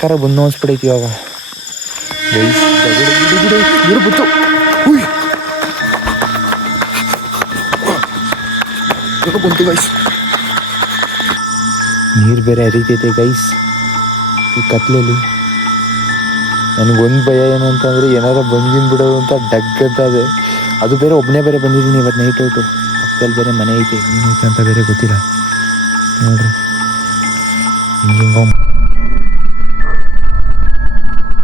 ಕರ ಬಂದು ಅನ್ಸ್ಬಿಡೈತಿ ಇವಾಗ. ನೀರು ಬಿತ್ತು. ಬಂತು ಗೈಸ್, ನೀರು ಬೇರೆ ಹರಿತೈತೆ ಗೈಸ್ ಈ ಕತ್ಲಲ್ಲಿ. ನನಗೊಂದು ಭಯ ಏನಂತಂದರೆ ಏನಾರ ಬಂದಿನ ಬಿಡೋದು ಅಂತ ಡಗ್ ಅಂತ ಅದೇ. ಅದು ಬೇರೆ ಒಬ್ಬನೇ ಬೇರೆ ಬಂದಿದ್ದೀನಿ ಇವತ್ತು ನೈಟ್ ಔಟು. ಪಕ್ಕದಲ್ಲಿ ಬೇರೆ ಮನೆ ಐತೆ, ಏನೈತೆ ಅಂತ ಬೇರೆ ಗೊತ್ತಿಲ್ಲ. ನೋಡ್ರಿ ಹಿಂಗೋ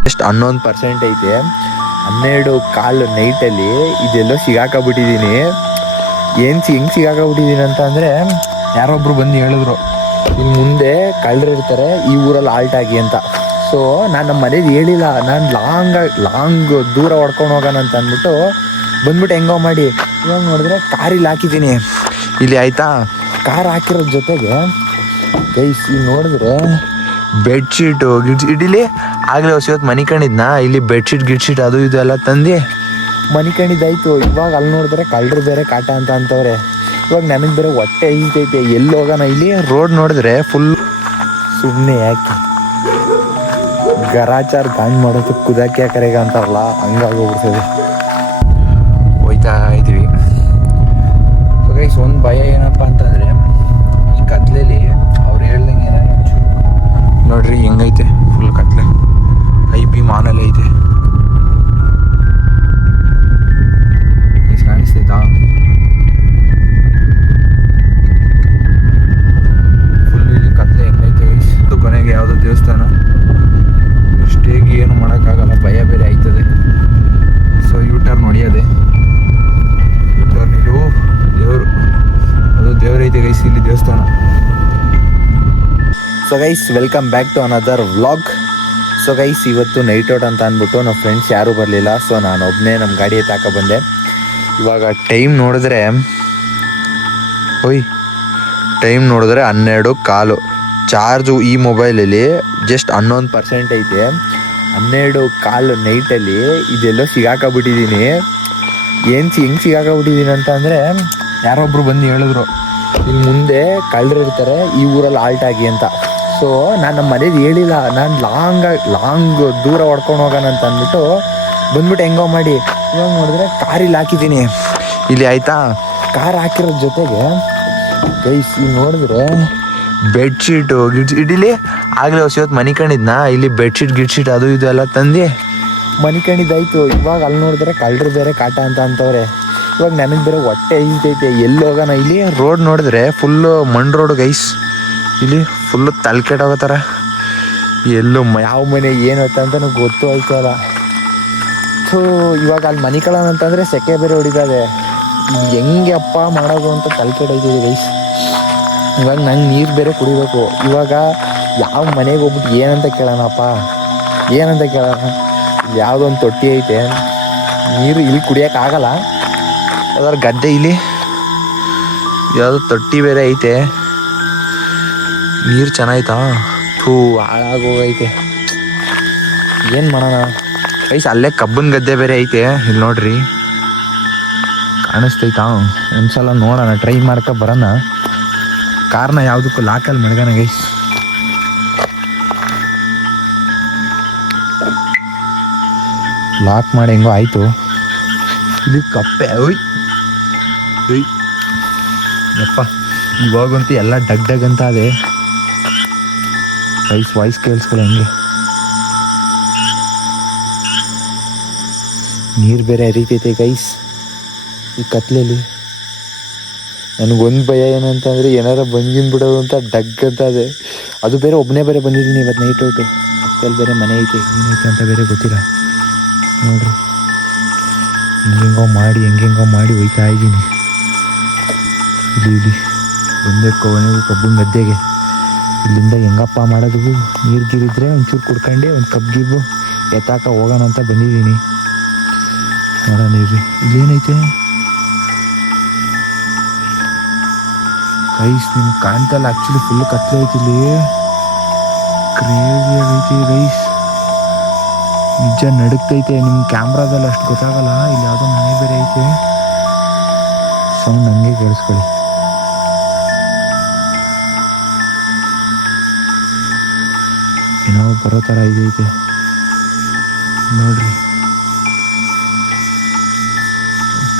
ಜಸ್ಟ್ 11% ಐತೆ. 12:15 ನೈಟಲ್ಲಿ ಇದೆಲ್ಲೋ ಸಿಗಾಕಬಿಟ್ಟಿದ್ದೀನಿ. ಹೆಂಗೆ ಸಿಗಾಕಬಿಟ್ಟಿದ್ದೀನಿ ಅಂತ ಅಂದರೆ, ಯಾರೊಬ್ರು ಬಂದು ಹೇಳಿದ್ರು ಇನ್ನು ಮುಂದೆ ಕಳ್ಳರು ಇರ್ತಾರೆ ಈ ಊರಲ್ಲಿ ಆಲ್ಟ್ ಆಗಿ ಅಂತ. ಸೊ ನಾನು ನಮ್ಮ ಮನೇಲಿ ಹೇಳಿಲ್ಲ, ನಾನು ಲಾಂಗ್ ದೂರ ಹೊಡ್ಕೊಂಡು ಹೋಗೋಣ ಅಂತ ಅಂದ್ಬಿಟ್ಟು ಬಂದ್ಬಿಟ್ಟು ಹೆಂಗೋ ಮಾಡಿ ಇವಾಗ ನೋಡಿದ್ರೆ ಕಾರಿಲ್ಲಿ ಹಾಕಿದ್ದೀನಿ ಇಲ್ಲಿ ಆಯಿತಾ. ಕಾರ್ ಹಾಕಿರೋ ಜೊತೆಗೆ ಗೈಸ್ ಇಲ್ಲಿ ನೋಡಿದ್ರೆ ಬೆಡ್ಶೀಟು ಇಡೀಲಿ ಆಗಲೇ ಹೊಸವತ್ತು ಮನೆ ಕಂಡಿದ್ನಾ, ಇಲ್ಲಿ ಬೆಡ್ಶೀಟ್ ಗಿಡ್ಶೀಟ್ ಅದು ಇದು ಎಲ್ಲ ತಂದು ಮನೆ ಕಂಡಿದ್ದಾಯ್ತು. ಇವಾಗ ಅಲ್ಲಿ ನೋಡಿದ್ರೆ ಕಳ್ಳರು ಬೇರೆ ಕಾಟ ಅಂತ ಅಂತವ್ರೆ. ಇವಾಗ ನನಗೆ ಬೇರೆ ಹೊಟ್ಟೆ ಐತೈತೆ, ಎಲ್ಲಿ ಹೋಗೋಣ. ಇಲ್ಲಿ ರೋಡ್ ನೋಡಿದ್ರೆ ಫುಲ್ ಸುಮ್ಮನೆ ಯಾಕೆ ಗರಾಚಾರ ಗಾಂಡ್ ಮಾಡೋದು ಕುದಾಕಿ ಯಾಕರೆಗ ಅಂತಾರಲ್ಲ ಹಂಗಾಗೋಗ್ಬಿಡ್ತದೆ. ಹೋಯ್ತಾ ಇದ್ದೀವಿ. ಸೊ ಗೈಸ್ ಒಂದು ಭಯ ಏನಪ್ಪ ಅಂತಂದರೆ ಈ ಕತ್ಲೆಯಲ್ಲಿ ಅವ್ರು ಹೇಳ್ದಂಗೆ ಏನಾರ ನೋಡ್ರಿ ಹೆಂಗೈತೆ ಫುಲ್ ಕತ್ಲೆ. IP ಮಾನಲ್ಲಿ ಐತೆ, ಕಾಣಿಸ್ತೈತಾ? ಫುಲ್ ಇಲ್ಲಿ ಕತ್ಲೆ ಹೆಂಗೈತೆ. ಇಷ್ಟು ಕೊನೆಗೆ ಯಾವುದೋ ದೇವಸ್ಥಾನ, ಇಷ್ಟೇಗೆ ಏನು ಮಾಡೋಕ್ಕಾಗಲ್ಲ, ಭಯ ಬೇರೆ ಆಯ್ತದೆ. ಸೊ ಯೂಟರ್ನ್ ಹೊಡಿಯೋದೆ, ಯೂಟರ್ನ್ ಇದು ದೇವರು, ಅದು ದೇವರೈತೆ ಗೈಸ್ ಇಲ್ಲಿ ದೇವಸ್ಥಾನ. So guys welcome back to another vlog. So guys ಇವತ್ತು ನೈಟ್ ಔಟ್ ಅಂತ ಅಂದ್ಬಿಟ್ಟು ನಮ್ಮ ಫ್ರೆಂಡ್ಸ್ ಯಾರೂ ಬರಲಿಲ್ಲ. ಸೊ ನಾನು ಒಬ್ಬನೇ ನಮ್ಮ ಗಾಡಿ ಎತ್ತಾಕ ಬಂದೆ. ಇವಾಗ ಟೈಮ್ ನೋಡಿದ್ರೆ 12:15. ಚಾರ್ಜು ಈ ಮೊಬೈಲಲ್ಲಿ ಜಸ್ಟ್ 11% ಐತೆ. 12:15 ನೈಟಲ್ಲಿ ಇದೆಲ್ಲೋ ಸಿಗಾಕಬಿಟ್ಟಿದ್ದೀನಿ. ಹೆಂಗೆ ಸಿಗಾಕಬಿಟ್ಟಿದ್ದೀನಿ ಅಂತ ಅಂದರೆ, ಯಾರೊಬ್ರು ಬಂದು ಹೇಳಿದ್ರು ಇನ್ನು ಮುಂದೆ ಕಳ್ಳರು ಇರ್ತಾರೆ ಈ ಊರಲ್ಲಿ ಆಲ್ಟ್ ಆಗಿ ಅಂತ. ಸೊ ನಾನು ನಮ್ಮ ಮನೇಲಿ ಹೇಳಿಲ್ಲ, ನಾನು ಲಾಂಗ್ ದೂರ ಹೊಡ್ಕೊಂಡು ಹೋಗೋಣ ಅಂತ ಅಂದ್ಬಿಟ್ಟು ಬಂದ್ಬಿಟ್ಟು ಹೆಂಗೋ ಮಾಡಿ ಇವಾಗ ನೋಡಿದ್ರೆ ಕಾರಿಲ್ಲಿ ಹಾಕಿದ್ದೀನಿ ಇಲ್ಲಿ ಆಯಿತಾ. ಕಾರ್ ಹಾಕಿರೋ ಜೊತೆಗೆ ಗೈಸ್ ಇಲ್ಲಿ ನೋಡಿದ್ರೆ ಬೆಡ್ಶೀಟು ಇಡೀಲಿ ಆಗಲೇ ಹೊಸವತ್ತು ಮನೆ ಕಂಡಿದ್ನಾ, ಇಲ್ಲಿ ಬೆಡ್ಶೀಟ್ ಗಿಡ್ಶೀಟ್ ಅದು ಇದು ಎಲ್ಲ ತಂದು ಮನೆ ಕಂಡಿದ್ದಾಯ್ತು. ಇವಾಗ ಅಲ್ಲಿ ನೋಡಿದ್ರೆ ಕಳ್ಳರು ಬೇರೆ ಕಾಟ ಅಂತ ಅಂತವ್ರೆ. ಇವಾಗ ನನಗೆ ಬೇರೆ ಹೊಟ್ಟೆ ಐತೈತೆ, ಎಲ್ಲಿ ಹೋಗೋಣ. ಇಲ್ಲಿ ರೋಡ್ ನೋಡಿದ್ರೆ ಫುಲ್ಲು ಮಣ್ಣು ರೋಡು ಗೈಸ್, ಇಲ್ಲಿ ಫುಲ್ಲು ತಲೆಕೆಟ್ಟೋಗೋ ಥರ. ಎಲ್ಲೂ ಯಾವ ಮನೆ ಏನು ಅಂತನೂ ಗೊತ್ತು ಆಯ್ತಲ್ಲ. ಸೊ ಇವಾಗ ಅಲ್ಲಿ ಮನೆ ಕಳೋಣ ಅಂತಂದರೆ ಸೆಕೆ ಬೇರೆ ಹೊಡಿತದೆ. ಹೆಂಗೆ ಅಪ್ಪ ಮಾಡೋದು ಅಂತ ತಲೆಕೆಟ್ಟೋಯ್ತಿದೆ ಗೈಸ್. ಇವಾಗ ನಂಗೆ ನೀರು ಬೇರೆ ಕುಡಿಬೇಕು. ಇವಾಗ ಯಾವ ಮನೆಗೆ ಹೋಗ್ಬಿಟ್ಟು ಏನಂತ ಕೇಳೋಣಪ್ಪ, ಏನಂತ ಕೇಳೋಣ. ಯಾವುದೋ ಒಂದು ತೊಟ್ಟಿ ಐತೆ, ನೀರು ಇಲ್ಲಿ ಕುಡಿಯೋಕ್ಕಾಗಲ್ಲ. ಯಾವ್ದಾದ್ರು ಗದ್ದೆ, ಇಲ್ಲಿ ಯಾವುದೋ ತೊಟ್ಟಿ ಬೇರೆ ಐತೆ, ನೀರು ಚೆನ್ನಾಯ್ತಾ? ಹಾಳಾಗೋಗೈತೆ, ಏನು ಮಾಡೋಣ ಗೈಸ್. ಅಲ್ಲೇ ಕಬ್ಬನ್ ಗದ್ದೆ ಬೇರೆ ಐತೆ, ಇಲ್ಲಿ ನೋಡ್ರಿ ಕಾಣಿಸ್ತೈತಾ? ಒಂದ್ಸಲ ನೋಡೋಣ, ಟ್ರೈ ಮಾಡ್ಕೊ ಬರೋಣ. ಕಾರ್ನ ಯಾವುದಕ್ಕೂ ಲಾಕಲ್ಲಿ ಮಡ್ಗೋಣ ಗೈಸ್. ಲಾಕ್ ಮಾಡಿ ಹೆಂಗೋ ಆಯಿತು. ಇದು ಕಪ್ಪೆ ಯಪ್ಪ, ಇವಾಗಂತೂ ಎಲ್ಲ ಡಗ್ ಡಗ್ ಅಂತ ಅದೇ ಗೈಸ್. ವಾಯ್ಸ್ ಕೇಳಿಸ್ಕೊಳ್ಳ ಹೆಂಗೆ. ನೀರು ಬೇರೆ ಹರಿತೈತೆ ಗೈಸ್ ಈ ಕತ್ಲಲ್ಲಿ. ನನಗೊಂದು ಭಯ ಏನಂತಂದರೆ ಏನಾರ ಬಂದಿನ ಬಿಡೋದು ಅಂತ ಡಗ್ ಅಂತ ಅದೇ. ಅದು ಬೇರೆ ಒಬ್ಬನೇ ಬೇರೆ ಬಂದಿದ್ದೀನಿ ಇವತ್ತು ನೈಟ್ ಔಟು. ಪಕ್ಕದಲ್ಲಿ ಬೇರೆ ಮನೆ ಐತೆ, ಏನೈತೆ ಅಂತ ಬೇರೆ ಗೊತ್ತಿಲ್ಲ. ನೋಡ್ರಿ ಹೆಂಗೆಂಗೋ ಮಾಡಿ ಹೋಯ್ತಾ ಇದ್ದೀನಿ. ಇಲ್ಲಿ ಒಂದೇ ಕೊನೆಗೂ ಕಬ್ಬನ್ ಗದ್ದೆಗೆ. ಇಲ್ಲಿಂದ ಹೆಂಗಪ್ಪ ಮಾಡೋದು, ನೀರು ಗೀರಿದ್ರೆ ಒಂಚೂರು ಕುಡ್ಕೊಂಡು ಒಂದು ಕಬ್ಬು ಗಿಬ್ಬು ಎತ್ತಾಕ ಹೋಗೋಣ ಅಂತ ಬಂದಿದ್ದೀನಿ. ನೋಡೋಣ ಇರ್ರಿ, ಇಲ್ಲೇನೈತೆ ಗೈಸ್. ನಿಮ್ಗೆ ಕಾಣ್ತಲ್ಲ, ಆ್ಯಕ್ಚುಲಿ ಫುಲ್ ಕತ್ಲೆ ಐತಿ ಇಲ್ಲಿ, ಕ್ರೇಜಿ ಆಗೈತಿ ಗೈಸ್. ನಿಜ ನಡುಕ್ತೈತೆ. ನಿಮ್ಮ ಕ್ಯಾಮ್ರಾದಲ್ಲಿ ಅಷ್ಟು ಗೊತ್ತಾಗಲ್ಲ. ಇಲ್ಲಿ ಯಾವುದೋ ಮನೆ ಬೇರೆ ಐತೆ, ಸೌಂಡ್ ಹಂಗೆ ಕೇಳಿಸ್ಕೊಳ್ಳಿ. ಏನೋ ಬರೋ ಥರ ಇದೈತೆ ನೋಡ್ರಿ,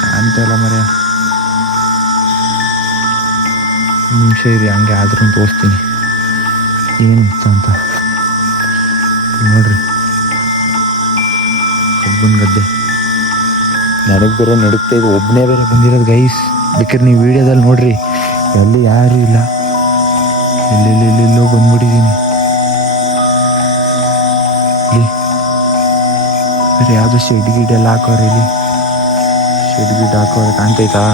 ಕಾಣ್ತಾ ಇಲ್ಲ ಮರ್ಯ. ನಿಮಿಷ ಇರಿ, ಹಂಗೆ ಆದ್ರೂ ತೋರಿಸ್ತೀನಿ ಏನಿತ್ತು ಅಂತ. ನೋಡ್ರಿ, ಕಬ್ಬನ್ ಗದ್ದೆ. ನನಗೆ ಬೇರೆ ನಡುಕ್ತಾ ಇದೆ, ಒಬ್ಬನೇ ಬೇರೆ ಬಂದಿರೋದು ಗೈಸ್. ಬೇಕಾದ್ರೆ ನೀವು ವಿಡಿಯೋದಲ್ಲಿ ನೋಡ್ರಿ, ಎಲ್ಲಿ ಯಾರೂ ಇಲ್ಲ, ಎಲ್ಲೆಲ್ಲೆಲ್ಲೆಲ್ಲೋ ಬಂದ್ಬಿಟ್ಟಿದ್ದೀನಿ. ಇಲ್ಲಿ ಬೇರೆ ಯಾವುದೋ ಶೆಡ್ ಗಿಡ್ ಎಲ್ಲ ಹಾಕೋರೆ, ಇಲ್ಲಿ ಶೆಡ್ ಗಿಡ್ ಹಾಕೋರೆ, ಕಾಣ್ತೈತಾ?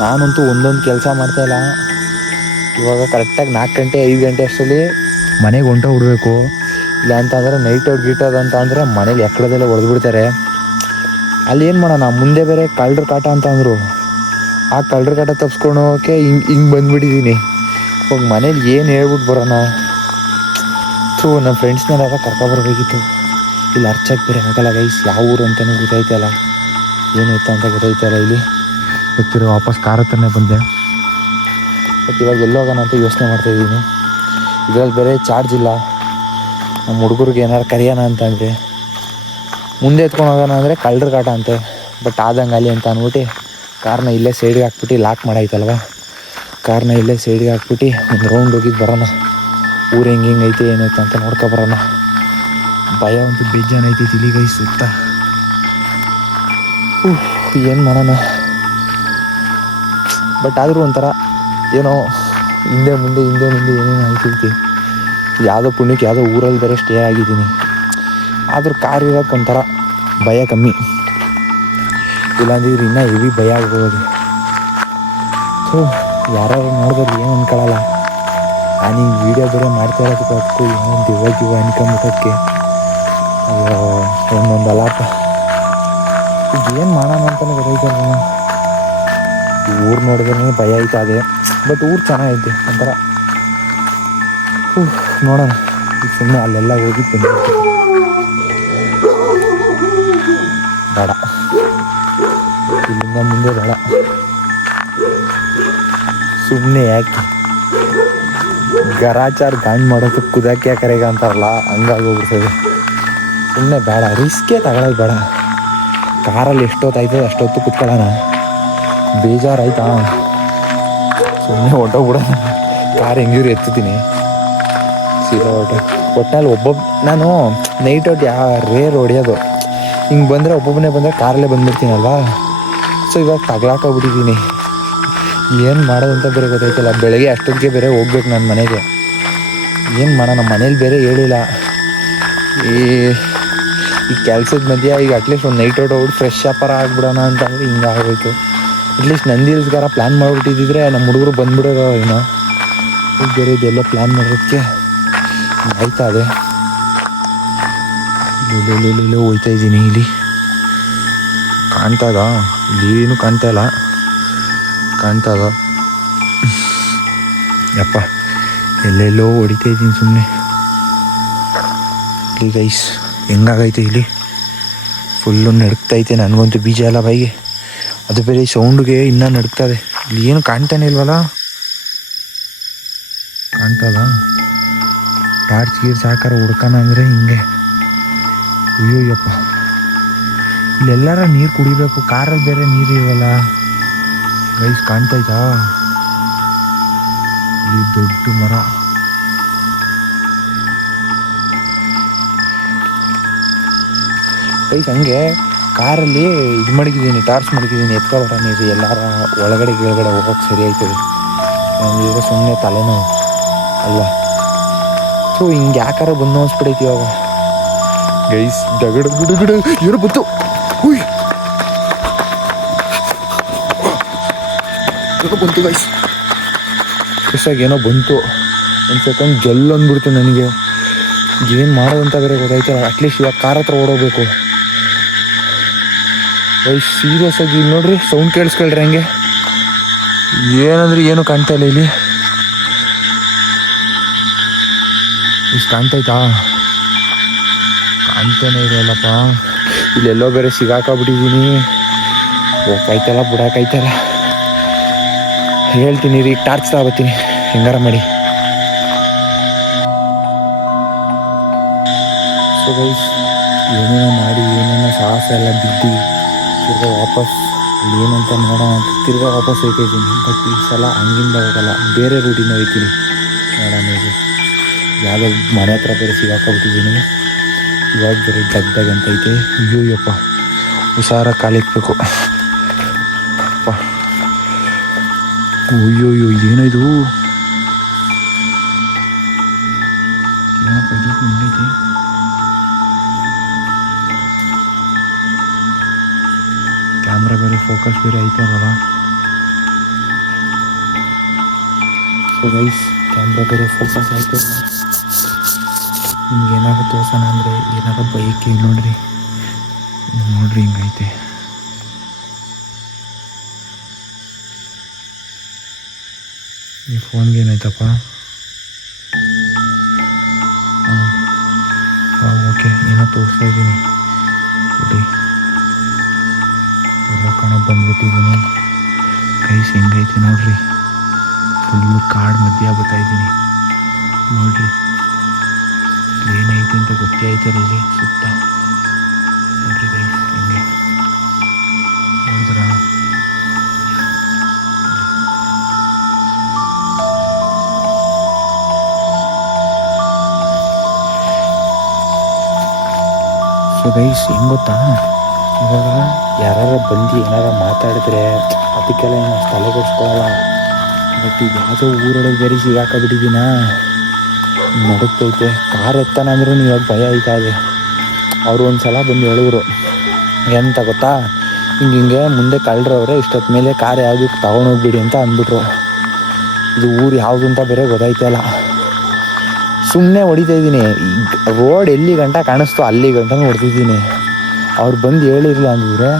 ನಾನಂತೂ ಒಂದೊಂದು ಕೆಲಸ ಮಾಡ್ತಾಯಿಲ್ಲ. ಇವಾಗ ಕರೆಕ್ಟಾಗಿ 4 ಗಂಟೆ 5 ಗಂಟೆ ಅಷ್ಟರಲ್ಲಿ ಮನೆಗೆ ಹೊಂಟೋಗ್ಬಿಡ್ಬೇಕು. ಇಲ್ಲ ಅಂತಂದರೆ ನೈಟ್ ಔಟ್ ಗಿಟ್ಟೋದು ಅಂತ ಅಂದರೆ ಮನೇಲಿ ಎಕ್ಕಡದಲ್ಲೇ ಹೊಡೆದ್ಬಿಡ್ತಾರೆ. ಅಲ್ಲಿ ಏನು ಮಾಡೋಣ, ಮುಂದೆ ಬೇರೆ ಕಳ್ಳರ ಕಾಟ ಅಂತ ಅಂದರು. ಆ ಕಳ್ಳರ ಕಾಟ ತಪ್ಸ್ಕೊಂಡು ಹೋಗೋಕ್ಕೆ ಹಿಂಗೆ ಬಂದುಬಿಟ್ಟಿದ್ದೀನಿ. ಹೋಗಿ ಮನೇಲಿ ಏನು ಹೇಳ್ಬಿಟ್ಟು ಬರೋಣ. ನಮ್ಮ ಫ್ರೆಂಡ್ಸ್ನೆಲ್ಲ ಕರ್ಕೊಬರ್ಬೇಕಿತ್ತು. ಇಲ್ಲಿ ಅರ್ಚಕ್ಕೆ ಬೇರೆ ಆಗಲ್ಲ ಗೈಸ್, ಯಾವ ಊರು ಅಂತಲೂ ಗೊತ್ತಾಯ್ತಲ್ಲ, ಏನಾಯ್ತು ಅಂತ ಗೊತ್ತಾಯ್ತಲ್ಲ. ಇಲ್ಲಿ ಗೊತ್ತಿರೋ ವಾಪಸ್ ಕಾರ್ ಹತ್ರನೇ ಬಂದೆ. ಬಟ್ ಇವಾಗ ಎಲ್ಲೋಗೋಣ ಅಂತ ಯೋಚನೆ ಮಾಡ್ತಾಯಿದ್ದೀನಿ. ಇದರಲ್ಲಿ ಬೇರೆ ಚಾರ್ಜ್ ಇಲ್ಲ. ನಮ್ಮ ಹುಡುಗರಿಗೆ ಏನಾರು ಕರೆಯೋಣ ಅಂತಂದರೆ, ಮುಂದೆ ಎತ್ಕೊಂಡು ಹೋಗೋಣ ಅಂದರೆ ಕಳ್ಳರ ಕಾಟ ಅಂತೆ. ಬಟ್ ಆದಂಗೆ ಅಲ್ಲಿ ಅಂತ ಅಂದ್ಬಿಟ್ಟು ಕಾರ್ನ ಇಲ್ಲೇ ಸೈಡ್ಗೆ ಹಾಕ್ಬಿಟ್ಟು ಲಾಕ್ ಮಾಡಾಯ್ತಲ್ವ, ಕಾರ್ನ ಇಲ್ಲೇ ಸೈಡ್ಗೆ ಹಾಕ್ಬಿಟ್ಟು ಒಂದು ರೌಂಡ್ ಹೋಗಿದ್ದು ಬರೋಣ. ಊರು ಹೆಂಗೆ ಐತೆ ಏನೈತೆ ಅಂತ ನೋಡ್ಕೊಬರೋಣ. ಭಯ ಅಂತೂ ಬೇಜಾನ್ ಐತೈತಿ ಇಲ್ಲಿ ಗೈ ಸುತ್ತ. ಏನು ಮಾಡೋಣ. ಬಟ್ ಆದರೂ ಒಂಥರ ಏನೋ ಹಿಂದೆ ಮುಂದೆ ಏನೇನು ಆಯ್ತೈತಿ. ಯಾವುದೋ ಪುಣ್ಯಕ್ಕೆ ಯಾವುದೋ ಊರಲ್ಲಿ ಬೇರೆ ಸ್ಟೇ ಆಗಿದ್ದೀನಿ. ಆದರೂ ಕಾರ್ ಇರೋಕ್ಕೆ ಒಂಥರ ಭಯ ಕಮ್ಮಿ, ಇಲ್ಲಾಂದಿದ್ರೆ ಇನ್ನೂ ಹೆವಿ ಭಯ ಆಗೋದು. ಸೊ ಯಾರು ನೋಡಿದ್ರೆ ಏನು ಅಂದ್ಕೊಳ್ಳಲ್ಲ. ನಾನು ಹಿಂಗೆ ವೀಡಿಯೋ ಬೇರೆ ಮಾಡ್ತಾ ಇರೋದಕ್ಕೆ ಅದಕ್ಕೂ ಏನೋ ದಿವ ಅನ್ಕೊಂಬಿಟ್ಟಕ್ಕೆ ಒಂದೊಂದು ಅಲಾಪ. ಏನು ಮಾಡೋಣ ಅಂತಲೇ ಗೊತ್ತಾಯ್ತಲ್ಲ. ಊರು ನೋಡಿದ್ರೆ ಭಯ ಆಯ್ತದೆ. ಬಟ್ ಊರು ಚೆನ್ನಾಗೈತೆ ಒಂಥರ. ನೋಡೋಣ, ಈಗ ಸುಮ್ಮನೆ ಅಲ್ಲೆಲ್ಲ ಹೋಗಿ ಬಂದ್ಬಿಟ್ಟು ಬೇಡ, ಇಲ್ಲಿಂದ ಮುಂದೆ ಬೇಡ. ಸುಮ್ಮನೆ ಯಾಕೆ ಗರಾಚಾರ ಗಾಂಡ್ ಮಾಡೋದಕ್ಕೆ ಕುದಕ್ಕೆ ಯಾಕರೆಗ ಅಂತಾರಲ್ಲ, ಹಂಗಾಗೋಗ್ಬಿಡ್ತದೆ. ಸುಮ್ಮನೆ ಬೇಡ, ರಿಸ್ಕೇ ತಗೊಳ್ಳೋದು ಬೇಡ. ಕಾರಲ್ಲಿ ಎಷ್ಟೊತ್ತಾಯ್ತದೆ ಅಷ್ಟೊತ್ತು ಕುತ್ಕೊಳ್ಳೋಣ. ಬೇಜಾರಾಯ್ತಾ, ಸುಮ್ಮನೆ ಹೊಟ್ಟೋಗ್ಬಿಡೋಣ. ಕಾರ್ ಹೆಂಗಿರು ಎತ್ತುತ್ತೀನಿ ಸೀದಾ ಒಟ್ಟಿನಲ್ಲಿ ನಾನು ನೈಟ್ ಔಟ್ ರೇರ್ ಹೊಡೆಯೋದು. ಹಿಂಗೆ ಬಂದರೆ ಒಬ್ಬೊಬ್ಬನೇ ಬಂದರೆ ಕಾರಲ್ಲೇ ಬಂದುಬಿಡ್ತೀನಲ್ವಾ. ಸೊ ಇವಾಗ ತಗ್ಲಾಕೋಗ್ಬಿಟ್ಟಿದ್ದೀನಿ. ಏನು ಮಾಡೋದಂತ ಬೇರೆ ಗೊತ್ತಾಯ್ತಲ್ಲ. ಬೆಳಗ್ಗೆ ಅಷ್ಟೊತ್ತಿಗೆ ಬೇರೆ ಹೋಗ್ಬೇಕು ನನ್ನ ಮನೆಗೆ. ಏನು ಮಾಡೋಣ, ಮನೇಲಿ ಬೇರೆ ಹೇಳಿಲ್ಲ. ಈ ಕೆಲಸದ ಮಧ್ಯೆ ಈಗ ಅಟ್ಲೀಸ್ಟ್ ಒಂದು ನೈಟ್ ಔಟ್ ಹೋಗ್ಬಿಟ್ಟು ಫ್ರೆಶ್ ಅಪ್ಪರ ಆಗ್ಬಿಡೋಣ ಅಂತಂದರೆ ಹಿಂಗೆ ಆಗೋಯ್ತು. ಅಟ್ಲೀಸ್ಟ್ ನಂದಿಲ್ಸ್ಗಾರ ಪ್ಲ್ಯಾನ್ ಮಾಡಿಬಿಟ್ಟಿದ್ದಿದ್ರೆ ನಮ್ಮ ಹುಡುಗರು ಬಂದ್ಬಿಡೋರು. ಏನೋ ಈಗ ಬೇರೆ ಇದೆಲ್ಲ ಪ್ಲ್ಯಾನ್ ಮಾಡೋದಕ್ಕೆ ಆಯ್ತಾ ಅದೇ ಇಲ್ಲೆಲ್ಲೆಲ್ಲೋ ಹೋಯ್ತಾ ಇದ್ದೀನಿ. ಇಲ್ಲಿ ಕಾಣ್ತದ, ಇಲ್ಲೇನು ಕಾಣ್ತಾ ಇಲ್ಲ. ಕಾಣ್ತದ ಯಪ್ಪ, ಎಲ್ಲೆಲ್ಲೋ ಹೊಡಿತಾ ಇದ್ದೀನಿ ಸುಮ್ಮನೆ. ಇಲ್ಲಿ ಗೈಸ್ ಹೆಂಗಾಗೈತೆ, ಇಲ್ಲಿ ಫುಲ್ಲು ನಡುಕ್ತೈತೆ. ನನಗಂತೂ ಬೀಜ ಎಲ್ಲ ಬಾಯಿಗೆ. ಅದು ಬೇರೆ ಈ ಸೌಂಡ್ಗೆ ಇನ್ನೂ ನಡುಕ್ತದೆ. ಇಲ್ಲಿ ಏನು ಕಾಣ್ತಾನೆ ಇಲ್ವಲ್ಲ. ಕಾಣ್ತದ ಟಾರ್ಚ್ ಗೀರ್ಚ್ ಹಾಕಾರ ಹುಡ್ಕೋಣ ಅಂದರೆ ಹಿಂಗೆ. ಅಯ್ಯೋಯ್ಯಪ್ಪ, ಇಲ್ಲೆಲ್ಲಾರ ನೀರು ಕುಡಿಬೇಕು. ಕಾರಲ್ಲಿ ಬೇರೆ ನೀರು ಇರಲ್ಲ ಗೈಸ್. ಕಾಣ್ತೈತಾ ಇಲ್ಲಿ ದೊಡ್ಡ ಮರ. ಗೈಸ್ ಹಂಗೆ ಕಾರಲ್ಲಿ ಇದು ಮಡಗಿದ್ದೀನಿ, ಟಾರ್ಚ್ ಮಡಗಿದ್ದೀನಿ. ಎತ್ಕೊಬರ ನೀರು ಎಲ್ಲಾರ ಒಳಗಡೆ ಹೋಗೋಕೆ ಸರಿ ಆಯ್ತದೆ. ಈಗ ಸುಮ್ಮನೆ ತಲೆನೋವು ಅಲ್ವಾ. ಸೊ ಹಿಂಗೆ ಯಾಕಾರ ಬಂದು ಅನ್ಸ್ಬಿಡೈತಿ ಇವಾಗ ಗೈಸ್. ದಗಡ ಗಿಡ ಏನೋ ಬಂತು. ಏನೋ ಬಂತು ಗೈಸ್, ಏನೋ ಬಂತು. ಒಂದು ಸೆಕೆಂಡ್ ಜಲ್ ಅಂದ್ಬಿಡ್ತು ನನಗೆ. ಏನು ಮಾಡೋದಂತ ಬೇರೆ ಗೊತ್ತಾಯ್ತಲ್ಲ. ಅಟ್ಲೀಸ್ಟ್ ಇವಾಗ ಕಾರ್ ಹತ್ರ ಓಡೋಗ್ಬೇಕು ಗೈಸ್. ಸೀರಿಯಸ್ ಆಗಿ ಇಲ್ಲಿ ನೋಡ್ರಿ, ಸೌಂಡ್ ಕೇಳಿಸ್ಕೊಳ್ರಿ ಹಂಗೆ. ಏನಂದ್ರೆ ಏನು ಕಾಣ್ತಾ ಇಲ್ಲ ಇಲ್ಲಿ. ಇಷ್ಟು ಕಾಣ್ತೈತಾ? ಕಾಣ್ತಾನೆ ಇರೋಲ್ಲಪ್ಪ. ಇಲ್ಲೆಲ್ಲೋ ಬೇರೆ ಸಿಗಾಕಾಗ್ಬಿಟ್ಟಿದ್ದೀನಿ. ಹೋಗ್ಕಾಯ್ತಲ್ಲ ಬಿಡಾಕಾಯ್ತಲ್ಲ. ಹೇಳ್ತೀನಿ ರೀ, ಟಾರ್ಚ್ ತಗೋಬತ್ತೀನಿ. ಹೆಂಗಾರ ಮಾಡಿ. ಸೊ ಗೈಸ್, ಏನೇನೋ ಮಾಡಿ ಏನೇನೋ ಸಾಹಸ ಎಲ್ಲ ಬಿದ್ದು ತಿರ್ಗಾ ವಾಪಸ್ ಅಲ್ಲಿ ಏನಂತ ನೋಡೋಣ ಅಂತ ತಿರ್ಗಾ ವಾಪಸ್ ಹೋಗ್ತಾಯಿದ್ದೀನಿ. ಬಟ್ ಈ ಸಲ ಹಂಗಿಂದ ಹೋಗಲ್ಲ, ಬೇರೆ ರೂಟಿಂದ ಹೋಗ್ತೀನಿ. ನೋಡೋಣ ಇದು ಯಾವುದೋ ಮನೆ ಹತ್ರ ಬೇರೆ ಸಿಗಾಕೊಬಿಟ್ಟಿದ್ದೀನಿ. ಇವಾಗ ಬೇರೆ ಅಂತೈತೆ. ಅಯ್ಯೋಯ್ಯಪ್ಪ, ಹುಷಾರ ಕಾಲಿಕ್ಬೇಕು. ಅಪ್ಪ ಅಯ್ಯೋಯ್ಯೋ, ಏನೋ ಇದು ಏನಪ್ಪ ಇದು ಹಿಂಗೈತಿ. ಕ್ಯಾಮ್ರಾ ಬೇರೆ ಫೋಕಸ್ ಬೇರೆ ಐತಲ್ಲ. ಸೊ ಗೈಸ್, ಕ್ಯಾಮ್ರಾ ಬೇರೆ ಫೋಕಸ್ ಆಯ್ತು. ನಿಮ್ಗೆ ಏನಾದ್ರು ತೋರ್ಸೋಣ ಅಂದರೆ ಏನಾದ್ರು ಬೈಕ್ ನೋಡ್ರಿ ಹಿಂಗೈತೆ. ಈ ಫೋನ್ಗೆ ಏನಾಯ್ತಪ್ಪ? ಓಕೆ, ಏನೋ ತೋರಿಸ್ತಾ ಇದ್ದೀನಿ ನೋಡಿ. ಎಲ್ಲ ಕಣೆ ಬಂದ್ಬಿಟ್ಟಿದ್ದೀನಿ. ಕೈಸ್ ಹೆಂಗೈತೆ ನೋಡ್ರಿ. ಫುಲ್ಲು ಕಾಡು ಮಧ್ಯ ಬರ್ತಾಯಿದ್ದೀನಿ ನೋಡ್ರಿ. ಏನೈತೆ ಅಂತ ಗೊತ್ತೇ ಆಯ್ತಲ್ಲ ಇಲ್ಲಿ ಸುತ್ತ ನೋಡ್ರಿ ಗೈಸ್. ಹಿಂಗೆ ನೋಡಿದ್ರ ಸೊ ಗೈಸ್, ಹೆಂಗೆ ಗೊತ್ತಾ, ಇವಾಗ ಯಾರು ಬಂದು ಏನಾರ ಮಾತಾಡಿದ್ರೆ ಅದಕ್ಕೆಲ್ಲ ಏನು ತಲೆ ಕೆಡಿಸ್ಕೊಳ್ಳಲ್ಲ. ಬಟ್ ಈಗ ಯಾವುದೋ ಊರೊಳಗೆ ಬೇರೆ ಸಿಗಾಕಬಿಟ್ಟಿದ್ದೀನ, ನಡುತ್ತೈತೆ. ಕಾರ್ ಎತ್ತಾನ ಅಂದ್ರೂ ಇವಾಗ ಭಯ ಆಯ್ತಾ ಇದೆ. ಅವರು ಒಂದು ಸಲ ಬಂದು ಹೇಳಿದ್ರು ಎಂತ ಗೊತ್ತಾ, ಹಿಂಗೆ ಮುಂದೆ ಕಳ್ಳರವ್ರೆ, ಇಷ್ಟೊತ್ತು ಮೇಲೆ ಕಾರ್ ಯಾವುದಕ್ಕೆ ತಗೊಂಡೋಗ್ಬಿಡಿ ಅಂತ ಅಂದ್ಬಿಟ್ರು. ಇದು ಊರು ಯಾವುದು ಅಂತ ಬೇರೆ ಗೊತ್ತಾಯ್ತಲ್ಲ. ಸುಮ್ಮನೆ ಹೊಡಿತಾಯಿದ್ದೀನಿ. ರೋಡ್ ಎಲ್ಲಿ ಗಂಟ ಕಾಣಿಸ್ತು ಅಲ್ಲಿ ಗಂಟ ಹೊಡ್ತಿದ್ದೀನಿ. ಅವ್ರು ಬಂದು ಹೇಳಿರಲಿಲ್ಲ ಅಂದಿದ್ರೆ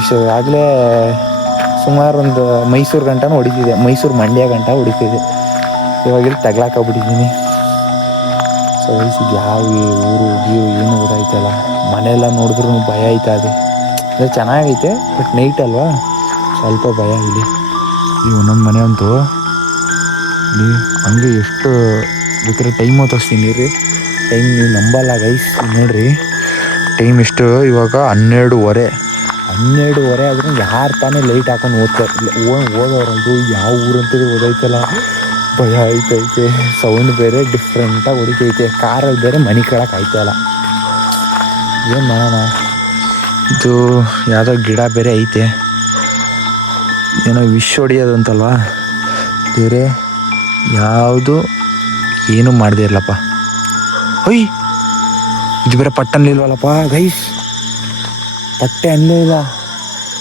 ಇಷ್ಟಾಗಲೇ ಸುಮಾರು ಒಂದು ಮೈಸೂರು ಗಂಟನೂ ಹೊಡಿತಿದ್ದೆ. ಮೈಸೂರು ಮಂಡ್ಯ ಗಂಟ ಹೊಡಿತಿದ್ದೆ. ಇವಾಗೆಲ್ಲಿ ತಗ್ಲಾಕೋಗ್ಬಿಟ್ಟಿದ್ದೀನಿ. ಸೊ ವಯಸ್ಸಿಗೆ ಯಾವ ಊರು ಗೀರು ಏನು ಗೊತ್ತಾಯ್ತಲ್ಲ. ಮನೆಯೆಲ್ಲ ನೋಡಿದ್ರೂ ಭಯ ಆಯ್ತಾ. ಅದು ಚೆನ್ನಾಗೈತೆ, ಬಟ್ ನೈಟ್ ಅಲ್ವಾ ಸ್ವಲ್ಪ ಭಯ. ಇಲ್ಲಿ ಒಂದೊಂದು ಮನೆ ಅಂತೂ ಇಲ್ಲಿ ಹಂಗೆ ಎಷ್ಟು ಬೇಕಾದ್ರೆ ಟೈಮ್ ತೋರಿಸ್ತೀನಿ ರೀ. ಟೈಮ್ ನೀವು ನಂಬಲ್ಲ ಗೈಸ್. ನೋಡ್ರಿ ಟೈಮ್ ಎಷ್ಟು, ಇವಾಗ 12:30 ಆದ್ರೂ ಯಾರು ತಾನೇ ಲೈಟ್ ಹಾಕೊಂಡು ಓದೋರದು. ಯಾವ ಊರಂತದ್ದು ಓದೈತಲ್ಲ, ಭಯ ಆಯ್ತೈತೆ. ಸೌಂಡ್ ಬೇರೆ ಡಿಫ್ರೆಂಟಾಗಿ ಹೊಡಿತೈತೆ. ಕಾರಲ್ಲಿ ಬೇರೆ ಮನೆ ಕೆಳಕ್ಕೆ ಆಯ್ತಲ್ಲ. ಏನು ಮಾಡೋಣ. ಇದು ಯಾವುದೋ ಗಿಡ ಬೇರೆ ಐತೆ, ಏನೋ ವಿಶ್ ಹೊಡಿಯೋದು ಅಂತಲ್ವಾ. ಬೇರೆ ಯಾವುದು ಏನೂ ಮಾಡದೇ ಇರಲಪ್ಪ. ಹೊಯ್, ಇದು ಬೇರೆ ಪಟ್ಟನ್ ಇಲ್ವಲ್ಲಪ್ಪ ಗೈಸ್. ಪಟ್ಟೆ ಅಲ್ಲೇ ಇಲ್ಲ.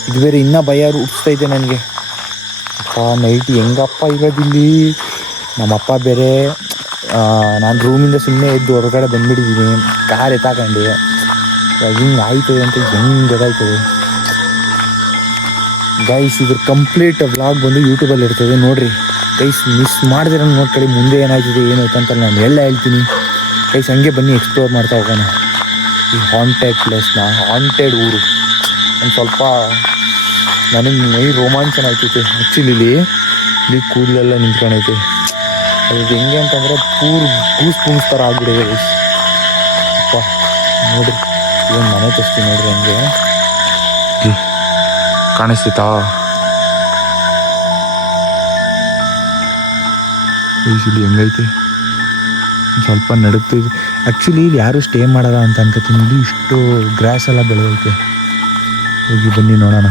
ಇದು ಬೇರೆ ಇನ್ನೂ ಭಯ ಹುಟ್ಟಿಸ್ತೈತೆ ನನಗೆ. ಅಪ್ಪ ನೈಟ್ ಹೆಂಗಪ್ಪ ಇರೋದಿಲ್ಲಿ. ನಮ್ಮಪ್ಪ ಬೇರೆ ನಾನು ರೂಮಿಂದ ಸುಮ್ಮನೆ ಎದ್ದು ಹೊರಗಡೆ ಬಂದುಬಿಟ್ಟಿದ್ದೀನಿ. ಕಾರ್ ಎತ್ತಾಕೊಂಡು ಹಿಂಗೆ ಆಯ್ತದೆ ಅಂತ ಹೆಂಗೆ ಗೊತ್ತಾಯ್ತದೆ ಗೈಸ್. ಇದ್ರ ಕಂಪ್ಲೀಟ್ ವ್ಲಾಗ್ ಬಂದು ಯೂಟ್ಯೂಬಲ್ಲಿ ಇರ್ತದೆ ನೋಡಿರಿ ಗೈಸ್. ಮಿಸ್ ಮಾಡಿದ್ರೆ ನೋಡ್ಕೊಳ್ಳಿ. ಮುಂದೆ ಏನಾಯ್ತದೆ ಏನಾಯ್ತು ಅಂತ ನಾನು ಹೇಳ್ತೀನಿ ಗೈಸ್. ಹಂಗೆ ಬನ್ನಿ ಎಕ್ಸ್ಪ್ಲೋರ್ ಮಾಡ್ತಾ ಹೋಗೋಣ ಈ ಹಾಂಟೆಡ್ ಪ್ಲೇಸ್ನ. ಹಾಂಟೆಡ್ ಊರು ಒಂದು ಸ್ವಲ್ಪ ನನಗೆ ಮೈ ರೋಮಾಂಚನ ಆಯ್ತೈತೆ. ಆ್ಯಕ್ಚುಲಿ ಇಲ್ಲಿ ಕೂದಲೆಲ್ಲ ನಿಂತ್ಕೊಂಡೈತೆ. ಅದು ಹೆಂಗೆ ಅಂತಂದರೆ ಗೂಸ್ ಥರ ಆಗ್ಬಿಟ್ಟಿದೆ ಗೈಸ್. ಅಪ್ಪ ನೋಡಿರಿ, ಇವನ್ ಮನೆ ತೋರಿಸ್ತೀನಿ ನೋಡ್ರಿ. ಹಂಗೆ ಕಾಣಿಸ್ತೈತಾ ಇಲ್ಲಿ ಹೆಂಗೈತೆ. ಸ್ವಲ್ಪ ನಡುಗ್ತೈತೆ. ಆ್ಯಕ್ಚುಲಿ ಇಲ್ಲಿ ಯಾರು ಸ್ಟೇ ಮಾಡಲ್ಲ ಅಂತ ಅನ್ಕೋತೀನಿ. ಇಲ್ಲಿ ಇಷ್ಟು ಗ್ರಾಸ್ ಎಲ್ಲ ಬೆಳೆದೈತೆ. ಹೋಗಿ ಬನ್ನಿ ನೋಡೋಣ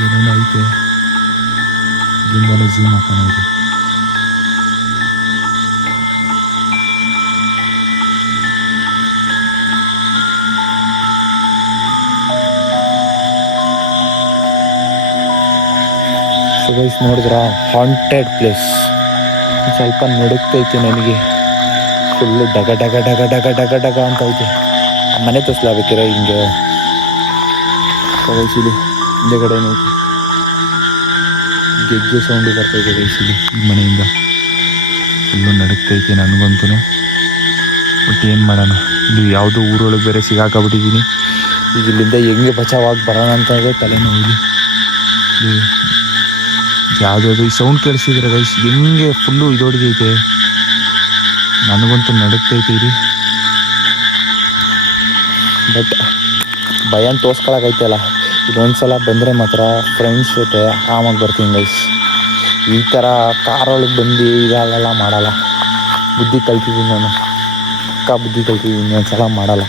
ಏನೇನೋ ಐತೆ. ಇಲ್ಲಿಂದಲೇ ಝೂಮ್ ಹಾಕೋಣ. ಇದು ಗೈಸ್ ನೋಡಿದ್ರ ಹಾಂಟೆಡ್ ಪ್ಲೇಸ್. ಸ್ವಲ್ಪ ನಡುಕ್ತೈತೆ ನನಗೆ. ಫುಲ್ಲು ಡಗ ಡಗ ಡಗ ಡಗ ಡಗ ಡಗ ಅಂತ ಐತೆ. ಆ ಮನೆ ತೋರಿಸ್ಲಾಬೇಕಿರ ಹಿಂಗೆ. ಗೈಸಿಲಿ ಹಿಂದೆಗಡೆ ಏನೈತೆ ಗೆಜ್ಜೆ ಸೌಂಡು ಬರ್ತೈತೆ ಗೈಸಿಲಿ ಈ ಮನೆಯಿಂದ. ಫುಲ್ಲು ನಡುಕ್ತೈತೆ ನನಗಂತೂ. ಬಟ್ ಏನು ಮಾಡೋಣ, ಇಲ್ಲಿ ಯಾವುದೋ ಊರೊಳಗೆ ಬೇರೆ ಸಿಗಾಕಬಿಟ್ಟಿದ್ದೀನಿ. ಈಗ ಇಲ್ಲಿಂದ ಹೆಂಗೆ ಬಚಾವಾಗಿ ಬರೋಣ ಅಂತ ಇದೆ ತಲೆನೋವು. ಇಲ್ಲಿ ಯಾವುದಾದ್ರು ಈ ಸೌಂಡ್ ಕೇಳಿಸಿದ್ರೆ ಗೈಸ್ ಹೆಂಗೆ ಫುಲ್ಲು ಇದೊಡಿದೈತೆ, ನನಗಂತೂ ನಡುಕ್ತೈತೆ ಇಲ್ಲಿ. ಬಟ್ ಭಯನ ತೋರ್ಸ್ಕೊಳಕೈತಲ್ಲ, ಇದೊಂದ್ಸಲ ಬಂದರೆ ಮಾತ್ರ ಫ್ರೆಂಡ್ಸ್ ಜೊತೆ ಆರಾಮಾಗಿ ಬರ್ತೀನಿ ಗೈಸ್. ಈ ಥರ ಕಾರೊಳಗೆ ಬಂದು ಇದೆಲ್ಲ ಮಾಡಲ್ಲ. ಬುದ್ಧಿ ಕಲ್ತಿದ್ದೀನಿ ನಾನು, ಬುದ್ಧಿ ಕಲ್ತಿದ್ದೀನಿ, ಇನ್ನೊಂದ್ಸಲ ಮಾಡಲ್ಲ.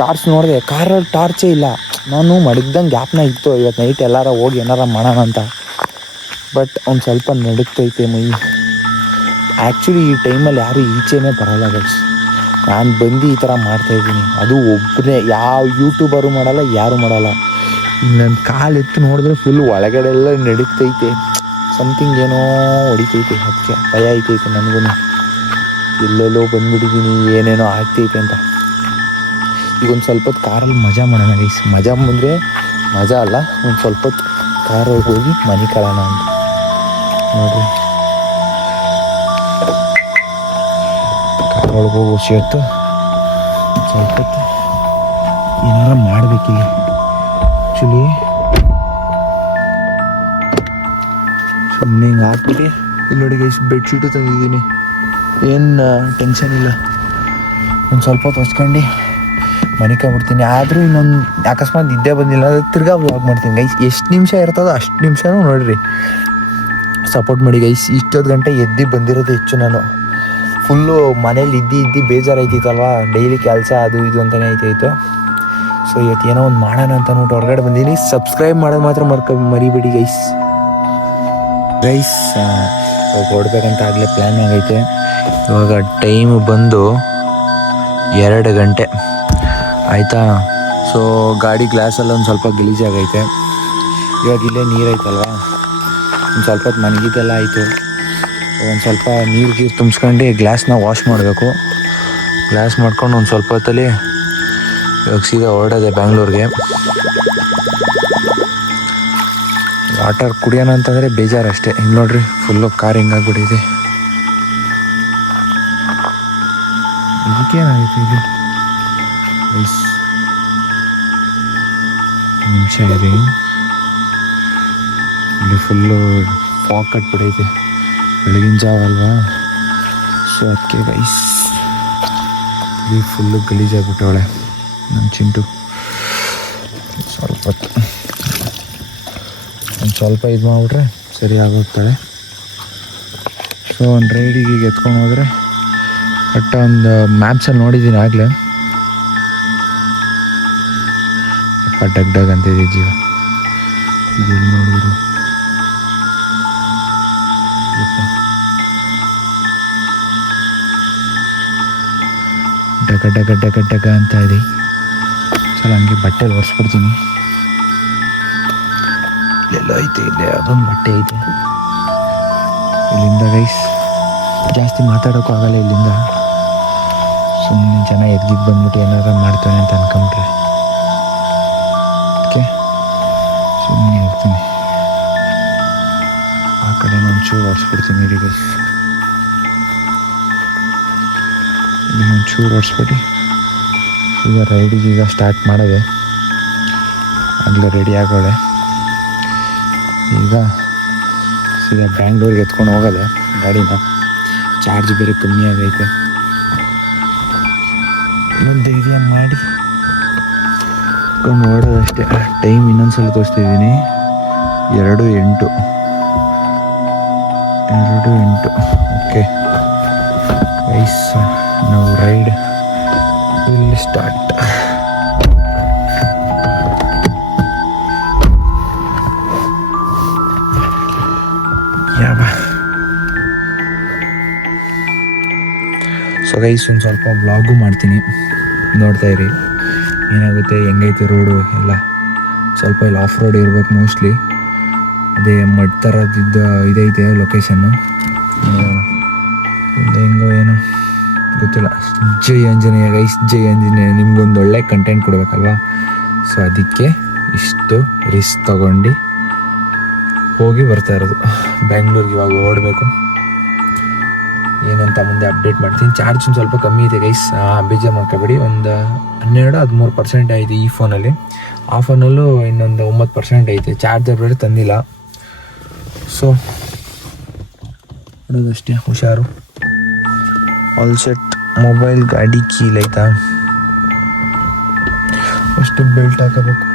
ಟಾರ್ಚ್ ನೋಡಿದೆ, ಕಾರಲ್ಲಿ ಟಾರ್ಚೇ ಇಲ್ಲ. ನಾನು ಮಡಗ್ದಂಗೆ ಗ್ಯಾಪ್ನ ಇತ್ತು ಇವತ್ತು ನೈಟ್ ಎಲ್ಲಾರ ಹೋಗಿ ಏನಾರ ಮಾಡೋಣ ಅಂತ. ಬಟ್ ಒಂದು ಸ್ವಲ್ಪ ನಡುಕ್ತೈತೆ ಮೈ. ಆ್ಯಕ್ಚುಲಿ ಈ ಟೈಮಲ್ಲಿ ಯಾರು ಈಚೆನೇ ಬರೋಲ್ಲ ಗೈಸ್. ನಾನು ಬಂದು ಈ ಥರ ಮಾಡ್ತಾಯಿದ್ದೀನಿ, ಅದು ಒಬ್ಬನೇ, ಯಾವ ಯೂಟ್ಯೂಬರು ಮಾಡಲ್ಲ, ಯಾರು ಮಾಡಲ್ಲ. ನನ್ನ ಕಾಲು ಎತ್ತು ನೋಡಿದ್ರೆ ಫುಲ್ ಒಳಗಡೆ ಎಲ್ಲ ನಡುಕ್ತೈತೆ, ಸಮಥಿಂಗ್ ಏನೋ ಹೊಡಿತೈತೆ. ಅದಕ್ಕೆ ಭಯ ಐತೈತೆ ನನಗೂ, ಎಲ್ಲೆಲ್ಲೋ ಬಂದುಬಿಟ್ಟಿದ್ದೀನಿ, ಏನೇನೋ ಆಗ್ತೈತೆ ಅಂತ. ಈಗ ಒಂದು ಸ್ವಲ್ಪ ಹೊತ್ತು ಕಾರಲ್ಲಿ ಮಜಾ ಮಾಡೋಣ ಗೈಸ್. ಮಜಾ ಅಂದರೆ ಮಜಾ ಅಲ್ಲ, ಒಂದು ಸ್ವಲ್ಪ ಹೊತ್ತು ಕಾರಲ್ಲಿ ಹೋಗಿ ಮನೆ ಕಳೋಣ ಅಂತ ನೋಡಿರಿ. ಕಾರೊಳಗೆ ಹೋಗಿ ಹೊತ್ತು ಸ್ವಲ್ಪ ಹೊತ್ತು ಏನಾರ ಮಾಡಬೇಕಿಲ್ಲ. ಆ್ಯಕ್ಚುಲಿ ಸುಮ್ಮನೆ ಹಿಂಗೆ ಹಾಕ್ಬಿಟ್ಟು ಇಲ್ಲಿ ನೋಡಿ ಗೈಸ್, ಬೆಡ್ಶೀಟು ತಂದಿದ್ದೀನಿ, ಏನು ಟೆನ್ಷನ್ ಇಲ್ಲ. ಒಂದು ಸ್ವಲ್ಪ ಹೊತ್ತು ಹೊಚ್ಕೊಂಡು ಮನಿಕೊಂಡ್ಬಿಡ್ತೀನಿ. ಆದರೂ ಇನ್ನೊಂದು ಅಕಸ್ಮಾತ್ ನಿದ್ದೆ ಬಂದಿಲ್ಲ ಅಂದರೆ ತಿರ್ಗಾ ವ್ಲಾಗ್ ಮಾಡ್ತೀನಿ ಗೈಸ್. ಎಷ್ಟು ನಿಮಿಷ ಇರ್ತದೋ ಅಷ್ಟು ನಿಮಿಷನೂ ನೋಡಿರಿ, ಸಪೋರ್ಟ್ ಮಾಡಿ ಗೈಸ್. ಇಷ್ಟೊತ್ತು ಗಂಟೆ ಎದ್ದು ಬಂದಿರೋದು ಹೆಚ್ಚು. ನಾನು ಫುಲ್ಲು ಮನೇಲಿ ಇದ್ದು ಬೇಜಾರಾಯ್ತಿತ್ತಲ್ವ, ಡೈಲಿ ಕೆಲಸ ಅದು ಇದು ಅಂತಲೇ ಐತಾಯಿತ್ತು. ಸೊ ಇವತ್ತು ಏನೋ ಒಂದು ಮಾಡೋಣ ಅಂತ ಅಂದ್ಬಿಟ್ಟು ಹೊರಗಡೆ ಬಂದೀನಿ. ಸಬ್ಸ್ಕ್ರೈಬ್ ಮಾಡೋದು ಮಾತ್ರ ಮರಿಬೇಡಿ ಗೈಸ್. ಹೊರಡ್ಬೇಕಂತ ಆಗಲೇ ಪ್ಲ್ಯಾನ್ ಆಗೈತೆ. ಇವಾಗ ಟೈಮು ಬಂದು 2 ಗಂಟೆ ಆಯಿತಾ. ಸೊ ಗಾಡಿ ಗ್ಲಾಸೆಲ್ಲ ಒಂದು ಸ್ವಲ್ಪ ಗಲೀಜಾಗೈತೆ. ಇವಾಗ ಇಲ್ಲೇ ನೀರೈತಲ್ವ, ಒಂದು ಸ್ವಲ್ಪ ಹೊತ್ತು ಮನಗಿದ್ದೆಲ್ಲ ಆಯಿತು. ಒಂದು ಸ್ವಲ್ಪ ನೀರು ತುಂಬಿಸ್ಕೊಂಡು ಗ್ಲಾಸ್ನ ವಾಶ್ ಮಾಡಬೇಕು. ಗ್ಲಾಸ್ ಮಾಡ್ಕೊಂಡು ಒಂದು ಸ್ವಲ್ಪ ಹೊತ್ತಲ್ಲಿ ಇವಾಗ ಸೀದಾ ಹೊರಡೋದೆ ಬ್ಯಾಂಗ್ಳೂರಿಗೆ. ವಾಟರ್ ಕುಡಿಯೋಣ ಅಂತಂದರೆ ಬೇಜಾರಷ್ಟೇ. ಹಿಂಗೆ ನೋಡ್ರಿ, ಫುಲ್ಲು ಕಾರ್ ಹಿಂಗಾಗ್ಬಿಟ್ಟಿದೆ. ಇದಕ್ಕೇನಾಗೈತೆ ಇದು ರೈಸ್ ನಿಮಿಷ ಇದೆ. ಇಲ್ಲಿ ಫುಲ್ಲು ಫಾಗ್ ಕಟ್ಬಿಟ್ಟೈತೆ, ಬೆಳಗಿನ ಜಾವ ಅಲ್ವಾ. ಸೊ ಅದಕ್ಕೆ ರೈಸ್ ಇಲ್ಲಿ ಫುಲ್ಲು ಗಲೀಜಾಗ್ಬಿಟ್ಟವಳೆ ನನ್ನ ಚಿಂಟು. ಒಂದು ಸ್ವಲ್ಪ ಇದು ಮಾಡಿಬಿಟ್ರೆ ಸರಿ ಆಗೋಗ್ತಾಳೆ. ಸೊ ಒಂದು ರೈಡಿಗೆ ಈಗ ಎತ್ಕೊಂಡು ಹೋದರೆ ಬಟ್ ಒಂದು ಮ್ಯಾಪ್ಸಲ್ಲಿ ನೋಡಿದ್ದೀನಿ ಆಗಲೇ. ಡಗ್ ಡಗ್ ಅಂತಿದೆ ಜೀವ. ಇದು ನೋಡಿದ್ರು ಡಗ ಡಗ ಡಗ ಡಗ ಅಂತ ಇದೆ. ಚಲ ಹಂಗೆ ಬಟ್ಟೆಲಿ ಒರೆಸ್ಬಿಡ್ತೀನಿ. ಇಲ್ಲೆಲ್ಲ ಐತೆ, ಇಲ್ಲೇ ಅದೊಂದು ಬಟ್ಟೆ ಐತೆ. ಇಲ್ಲಿಂದ ಗೈಸ್ ಜಾಸ್ತಿ ಮಾತಾಡೋಕ್ಕೂ ಆಗಲ್ಲ ಇಲ್ಲಿಂದ. ಸುಮ್ಮನೆ ಜನ ಎದ್ಗಿದ್ದು ಬಂದ್ಬಿಟ್ಟು ಏನಾರ ಮಾಡ್ತಾನೆ ಅಂತ ಅನ್ಕೊಂಬಿಟ್ರೆ ಅದಕ್ಕೆ ಸುಮ್ಮನೆ ಇರ್ತೀನಿ. ಆ ಕಡೆ ಒಂಚೂರು ಒರೆಸ್ಬಿಡ್ತೀನಿ ಇಡೀ ಗೈಸ್. ಇಲ್ಲಿ ಒಂಚೂರು ಒರೆಸ್ಬಿಟ್ಟು ಈಗ ರೈಡಿಗೆ ಈಗ ಸ್ಟಾರ್ಟ್ ಮಾಡೋದೆ. ಆಗಲೇ ರೆಡಿ ಆಗೋಳೆ. ಈಗ ಸೀದಾ ಬ್ಯಾಂಗ್ಳೂರಿಗೆ ಎತ್ಕೊಂಡು ಹೋಗೋದೆ ಗಾಡಿನ. ಚಾರ್ಜ್ ಬೇರೆ ಕಮ್ಮಿ ಆಗೈತೆ. ಮುಂದೆ ಇದೆಯಾ ಮಾಡಿ ಕೊಂಡು ಓಡೋದಷ್ಟೇ. ಟೈಮ್ ಇನ್ನೊಂದ್ಸಲ ತೋರಿಸ್ತಿದ್ದೀನಿ, 2:08. ಓಕೆ ಗೈಸ್, ನಾವು ride will start. So guys ಒಂದು ಸ್ವಲ್ಪ ವ್ಲಾಗು ಮಾಡ್ತೀನಿ, ನೋಡ್ತಾ ಇರಿ ಏನಾಗುತ್ತೆ, ಹೆಂಗೈತೆ ರೋಡು ಎಲ್ಲ. ಸ್ವಲ್ಪ ಇಲ್ಲಿ ಆಫ್ ರೋಡ್ ಇರ್ಬೇಕು ಮೋಸ್ಟ್ಲಿ. ಅದೇ ಮಡ್ ಥರದ್ದು ಇದೈತೆ ಲೊಕೇಶನ್ನು. ಹೆಂಗೋ ಏನೋ ಗೊತ್ತಿಲ್ಲ. ಜೈ ಆಂಜನೇಯ ಗೈಸ್, ಜೈ ಆಂಜನೇಯ. ನಿಮ್ಗೊಂದು ಒಳ್ಳೆ ಕಂಟೆಂಟ್ ಕೊಡಬೇಕಲ್ವಾ. ಸೊ ಅದಕ್ಕೆ ಇಷ್ಟು ರಿಸ್ಕ್ ತಗೊಂಡು ಹೋಗಿ ಬರ್ತಾ ಇರೋದು ಬ್ಯಾಂಗ್ಳೂರಿಗೆ. ಇವಾಗ ಓಡಬೇಕು, ಏನಂತ ಮುಂದೆ ಅಪ್ಡೇಟ್ ಮಾಡ್ತೀನಿ. ಚಾರ್ಜ್ ಒಂದು ಸ್ವಲ್ಪ ಕಮ್ಮಿ ಇದೆ ಗೈಸ್, ಬೇಜಾರು ಮಾಡ್ಕೋಬೇಡಿ. ಒಂದು 12-13% ಆಯಿತು ಈ ಫೋನಲ್ಲಿ. ಆ ಫೋನಲ್ಲೂ ಇನ್ನೊಂದು 9% ಐತೆ. ಚಾರ್ಜರ್ ಬೇರೆ ತಂದಿಲ್ಲ. ಸೊ ನೋಡೋದಷ್ಟೇ, ಹುಷಾರು. All set. ಮೊಬೈಲ್ ಗಾಡಿ ಕೀಲೈತಾ, ಅಷ್ಟು ಬೆಲ್ಟ್ ಹಾಕಬೇಕು.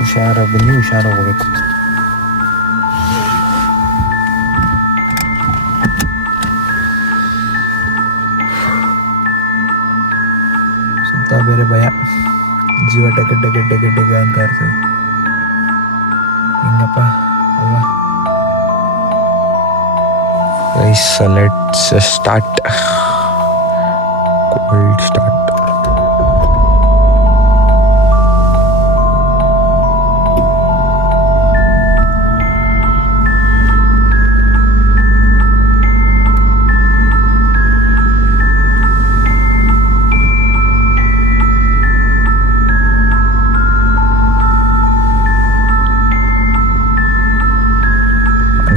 ಹುಷಾರಾಗಿ ಬನ್ನಿ, ಹುಷಾರಾಗಿ ಹೋಗ್ಬೇಕು. ಸುತ್ತ ಬೇರೆ ಭಯ, ಜೀವ ಟಕ ಟಕ ಟಕ ಟಕ ಅಂತ ಇರ್ತದೆ. ಹಿಂಗಪ್ಪ ಅಲ್ವಾ. Guys, let's start. Cold start.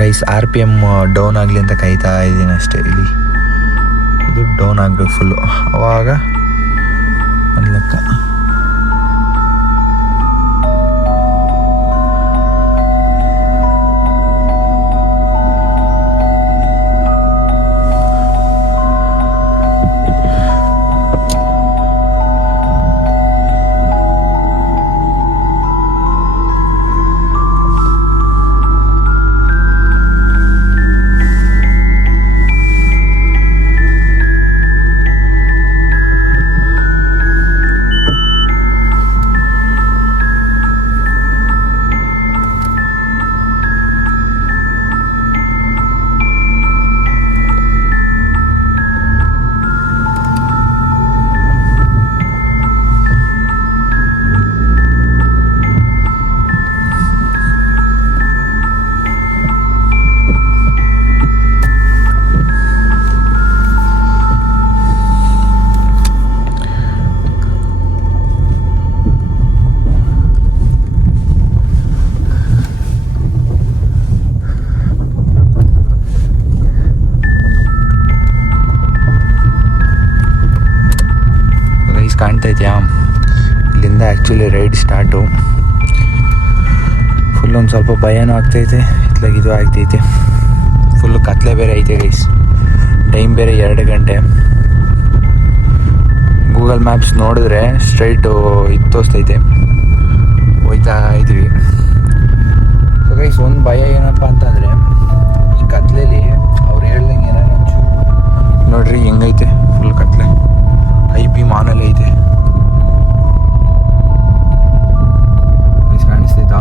Guys, RPM down ಆಗಲಿ ಅಂತ ಕಾಯ್ತಾ ಇದ್ದೀನಿ ಅಷ್ಟೇ. ಇಲ್ಲಿ ಇದು ಡೌನ್ ಆಗಬೇಕು ಫುಲ್ಲು, ಅವಾಗ ಒಂದು ಲೆಕ್ಕ. ಕಾಣ್ತಾ ಇದೆಯಾ, ಇಲ್ಲಿಂದ ಆ್ಯಕ್ಚುಲಿ ರೈಡ್ ಸ್ಟಾರ್ಟು. ಫುಲ್ ಒಂದು ಸ್ವಲ್ಪ ಭಯನೂ ಆಗ್ತೈತೆ, ಇತ್ಲಾಗ ಇದು ಆಗ್ತೈತೆ. ಫುಲ್ಲು ಕತ್ಲೆ ಬೇರೆ ಐತೆ ಗೈಸ್. ಟೈಮ್ ಬೇರೆ 2 ಗಂಟೆ. ಗೂಗಲ್ ಮ್ಯಾಪ್ಸ್ ನೋಡಿದ್ರೆ ಸ್ಟ್ರೈಟು ಇದು ತೋರಿಸ್ತೈತೆ, ಹೋಯ್ತಾ ಇದ್ವಿ. ಸೊ ಗೈಸ್, ಒಂದು ಭಯ ಏನಪ್ಪ ಅಂತಂದರೆ, ಈ ಕತ್ಲೆಯಲ್ಲಿ ಅವ್ರು ಹೇಳ್ದಂಗೆ ಏನಾರು ನೋಡ್ರಿ ಹೆಂಗೈತೆ, ಫುಲ್ ಕತ್ಲೆ. IP ಮಾನಲ್ಲಿ ಐತೆ, ಕಾಣಿಸ್ತೈತಾ?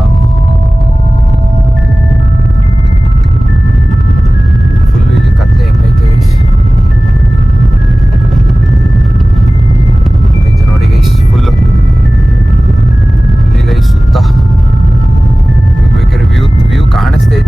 ಫುಲ್ ಇಲ್ಲಿ ಕತ್ಲೆ ಹೆಂಗೈತೆ ಗೈಸ್. ಐತೆ ನೋಡಿ ಗೈಸ್, ಫುಲ್ಲು ಇಲ್ಲಿ ಗೈಸ್ ಸುತ್ತ ಬೇಕಾದ್ರೆ ವ್ಯೂ ಕಾಣಿಸ್ತೈತೆ.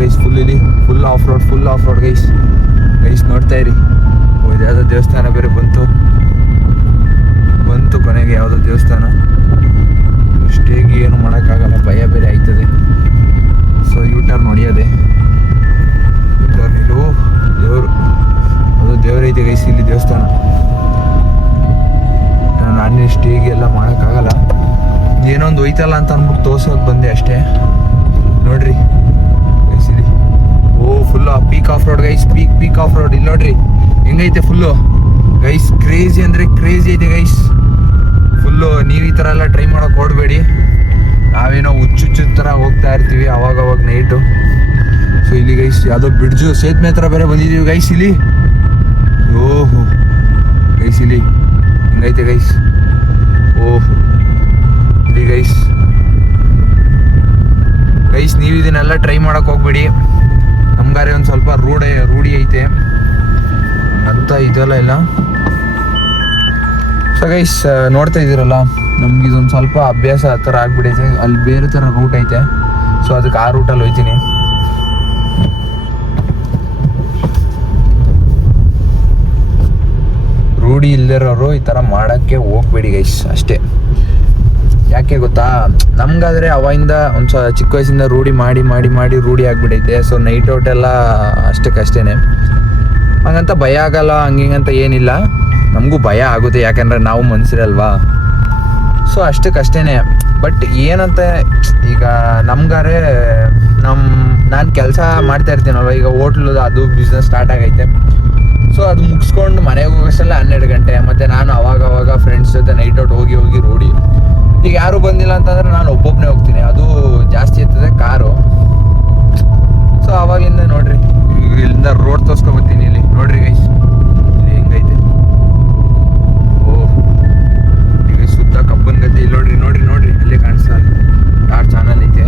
Guys, full off road guys ನೋಡ್ತಾ ಇರಿ. ಯಾವುದೋ ದೇವಸ್ಥಾನ ಬೇರೆ ಬಂತು ಕೊನೆಗೆ, ಯಾವುದೋ ದೇವಸ್ಥಾನ. ಅಷ್ಟೇಗೆ ಏನು ಮಾಡೋಕ್ಕಾಗಲ್ಲ, ಭಯ ಬೇರೆ ಆಯ್ತದೆ. ಸೊ ಯೂಟರ್ನ್ ಹೊಡಿಯೋದೆ. ಇದು ದೇವ್ರೈತೆ ಗೈಸ್ ಇಲ್ಲಿ ದೇವಸ್ಥಾನ. ನಾನು ಸ್ಟೇಗೆ ಎಲ್ಲ ಮಾಡೋಕ್ಕಾಗಲ್ಲ, ಏನೊಂದು ಹೋಯ್ತಲ್ಲ ಅಂತ ಅಂದ್ಬಿಟ್ಟು ತೋರ್ಸೋಕೆ ಬಂದೆ ಅಷ್ಟೇ. ನೋಡ್ರಿ ಗೈಸ್ ಇಲ್ಲಿ full peak of road guys, peak of road. ಇಲ್ಲಿ ನೋಡ್ರಿ ಹೆಂಗೈತೆ ಫುಲ್ಲು ಗೈಸ್, ಕ್ರೇಜಿ ಅಂದರೆ ಕ್ರೇಜಿ ಐತೆ ಗೈಸ್ ಫುಲ್ಲು. ನೀವು ಈ ಥರ ಎಲ್ಲ ಟ್ರೈ ಮಾಡೋಕೆ ಓಡಬೇಡಿ. ನಾವೇನೋ ಹುಚ್ಚು ಥರ ಹೋಗ್ತಾ ಇರ್ತೀವಿ ಅವಾಗ ನೈಟು. ಸೊ ಇಲ್ಲಿ ಗೈಸ್ ಯಾವುದೋ ಬ್ರಿಡ್ಜು ಸೇತುವೆ ಹತ್ರ ಬೇರೆ ಬಂದಿದ್ದೀವಿ ಗೈಸ್ ಇಲ್ಲಿ. ಓಹೋ ಗೈಸ್ ಇಲ್ಲಿ ಹೆಂಗೈತೆ ಗೈಸ್. ಇಲ್ಲಿ ಗೈಸ್ ನೀವು ಇದನ್ನೆಲ್ಲ ಟ್ರೈ ಮಾಡೋಕೆ ಹೋಗ್ಬೇಡಿ. ನಮ್ಗಾರೆ ಒಂದು ಸ್ವಲ್ಪ ರೂಢಿ ಐತೆ ಅಂತ ಇದೆಲ್ಲ ಇಲ್ಲ. ಸೊ ಗೈಸ್ ನೋಡ್ತಾ ಇದ್ದೀರಲ್ಲ, ನಮ್ಗೆ ಇದೊಂದು ಸ್ವಲ್ಪ ಅಭ್ಯಾಸ ಆ ಥರ ಆಗ್ಬಿಡೈತೆ. ಅಲ್ಲಿ ಬೇರೆ ಥರ ರೂಟ್ ಐತೆ, ಸೊ ಅದಕ್ಕೆ ಆ ರೂಟಲ್ಲಿ ಹೋಯ್ತೀನಿ. ರೂಢಿ ಇಲ್ದಿರೋರು ಈ ಥರ ಮಾಡೋಕ್ಕೆ ಹೋಗ್ಬೇಡಿ ಗೈಸ್ ಅಷ್ಟೇ. ಯಾಕೆ ಗೊತ್ತಾ, ನಮ್ಗಾದ್ರೆ ಅವಾಗಿಂದ ಒಂದು ಚಿಕ್ಕ ವಯಸ್ಸಿಂದ ರೂಢಿ ಮಾಡಿ ರೂಢಿ ಆಗಿಬಿಡೈತೆ. ಸೊ ನೈಟ್ ಔಟ್ ಎಲ್ಲ ಅಷ್ಟೇ. ಹಂಗಂತ ಭಯ ಆಗಲ್ಲ, ಹಂಗಿಂಗಂತ ಏನಿಲ್ಲ. ನಮಗೂ ಭಯ ಆಗುತ್ತೆ, ಯಾಕಂದರೆ ನಾವು ಮನುಷ್ಯರಲ್ವಾ. ಸೊ ಅಷ್ಟೇ. ಬಟ್ ಏನಂತ ಈಗ ನಮ್ಗಾರೆ ನಾನು ಕೆಲಸ ಮಾಡ್ತಾ ಇರ್ತೀನಲ್ವ, ಈಗ ಹೋಟ್ಲದು ಅದು ಬಿಸ್ನೆಸ್ ಸ್ಟಾರ್ಟ್ ಆಗೈತೆ. ಸೊ ಅದು ಮುಗಿಸ್ಕೊಂಡು ಮನೆಗೆ ಹೋಗೋಷ್ಟೆಲ್ಲ 12 ಗಂಟೆ. ಮತ್ತು ನಾನು ಅವಾಗ ಫ್ರೆಂಡ್ಸ್ ಜೊತೆ ನೈಟ್ ಔಟ್ ಹೋಗಿ ರೂಢಿ. ಈಗ ಯಾರು ಬಂದಿಲ್ಲ ಅಂತಂದರೆ ನಾನು ಒಬ್ಬೊಬ್ಬನೇ ಹೋಗ್ತೀನಿ, ಅದು ಜಾಸ್ತಿ ಇರ್ತದೆ ಕಾರು. ಸೊ ಅವಾಗಿಂದ ನೋಡ್ರಿ, ಇಲ್ಲಿಂದ ರೋಡ್ ತೋರಿಸ್ಕೊಬತ್ತೀನಿ. ಇಲ್ಲಿ ನೋಡ್ರಿ ಗೈಸ್, ಇಲ್ಲಿ ಹೆಂಗೈತೆ. ಈಗ ಸುತ್ತ ಕಬ್ಬನ್ ಗದ್ದೆ. ಇಲ್ಲಿ ನೋಡ್ರಿ ಅಲ್ಲೇ ಕಾಣಿಸ್ತಾ ಯಾರು ಚಾನಲ್ ಐತೆ.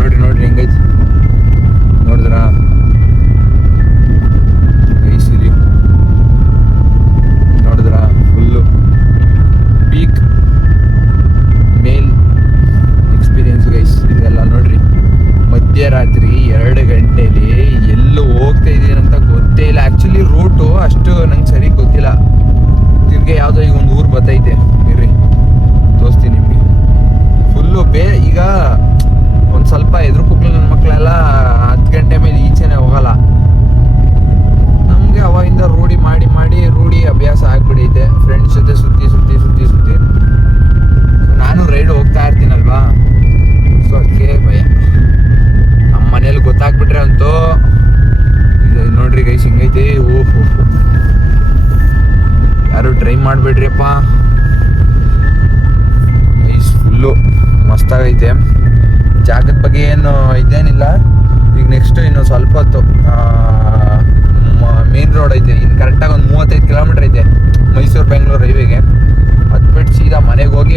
ನೋಡ್ರಿ ಹೆಂಗೈತೆ ನೋಡಿದ್ರಾ ಗೈಸ್. ಇಲ್ಲಿ ನೋಡಿದ್ರಾ ಫುಲ್ಲು ಪೀಕ್ ಮೇಲ್ ಎಕ್ಸ್ಪೀರಿಯನ್ಸ್ ಗೈಸ್ ಇದೆಲ್ಲ. ನೋಡ್ರಿ ಮಧ್ಯರಾತ್ರಿ 2 ಗಂಟೆಲಿ ಎಲ್ಲೂ ಹೋಗ್ತಾ ಇದ್ದೀನಿ ಅಂತ ಗೊತ್ತೇ ಇಲ್ಲ. ಆ್ಯಕ್ಚುಲಿ ರೂಟು ಅಷ್ಟು ನಂಗೆ ಸರಿ ಗೊತ್ತಿಲ್ಲ. ತಿರ್ಗಿ ಯಾವುದೋ ಈಗ ಒಂದು ಊರು ಬತ್ತೈತೆ ಇರ್ರಿ ತೋರಿಸ್ತೀನಿ ನಿಮಗೆ. ಫುಲ್ಲು ಈಗ ಒಂದು ಸ್ವಲ್ಪ ಎದುರು ಪುಕ್ಲು ನನ್ನ ಮಕ್ಕಳೆಲ್ಲ 10 ಗಂಟೆ ಮೇಲೆ ಈಚೆನೇ ಹೋಗಲ್ಲ. ನಮಗೆ ಅವಾಗಿಂದ ರೂಢಿ ಮಾಡಿ ಅಭ್ಯಾಸ ಆಗ್ಬಿಡೈತೆ. ಫ್ರೆಂಡ್ಸ್ ಜೊತೆ ಸುತ್ತಿ ನಾನು ರೈಡ್ ಹೋಗ್ತಾ ಇರ್ತೀನಲ್ವಾ, ಸೊ ಅದಕ್ಕೆ ಭಯ. ನಮ್ಮ ಮನೇಲಿ ಗೊತ್ತಾಗ್ಬಿಟ್ರೆ ಅಂತೂ ನೋಡ್ರಿ ಗೈಸ್ ಹಿಂಗೈತೆ. ಯಾರು ಟ್ರೈ ಮಾಡಬೇಡ್ರಿಯಪ್ಪ ಗೈಸ್, ಫುಲ್ಲು ಮಸ್ತಾಗೈತೆ. ಜಾಗದ ಬಗ್ಗೆ ಏನು ಇದೇನಿಲ್ಲ. ಈಗ ನೆಕ್ಸ್ಟ್ ಇನ್ನು ಸ್ವಲ್ಪ ಹೊತ್ತು ಮೇನ್ ರೋಡ್ ಐತೆ. ಇನ್ನು ಕರೆಕ್ಟಾಗಿ ಒಂದು 35 ಕಿಲೋಮೀಟ್ರ್ ಐತೆ ಮೈಸೂರು ಬೆಂಗಳೂರು ಹೈವೇಗೆ. ಅದು ಬಿಟ್ಟು ಸೀದಾ ಮನೆಗೆ ಹೋಗಿ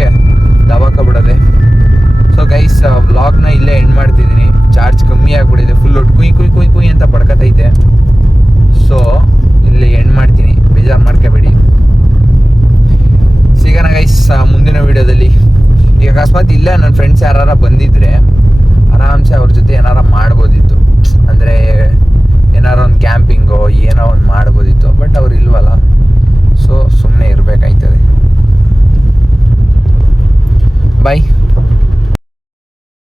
ದವಾಕ ಸೊ ಗೈಸ್ ವ್ಲಾಗ್ನ ಇಲ್ಲೇ ಎಂಡ್ ಮಾಡ್ತಿದ್ದೀನಿ. ಚಾರ್ಜ್ ಕಮ್ಮಿ ಆಗಿಬಿಟ್ಟಿದೆ, ಫುಲ್ಲು ಕುಯ್ ಅಂತ ಬಡ್ಕತೈತೆ. ಸೊ ಇಲ್ಲಿ ಎಂಡ್ ಮಾಡ್ತೀನಿ, ಬೇಜಾರು ಮಾಡ್ಕೋಬೇಡಿ. ಸಿಗೋಣ ಗೈಸ್ ಮುಂದಿನ ವೀಡಿಯೋದಲ್ಲಿ. ಈಗ ಅಕಸ್ಮಾತ್ ಇಲ್ಲ ನನ್ನ ಫ್ರೆಂಡ್ಸ್ ಯಾರು ಬಂದಿದ್ರೆ ಆರಾಮ್ಸೆ ಅವ್ರ ಜೊತೆ ಏನಾರ ಮಾಡ್ಬೋದಿತ್ತು. ಅಂದರೆ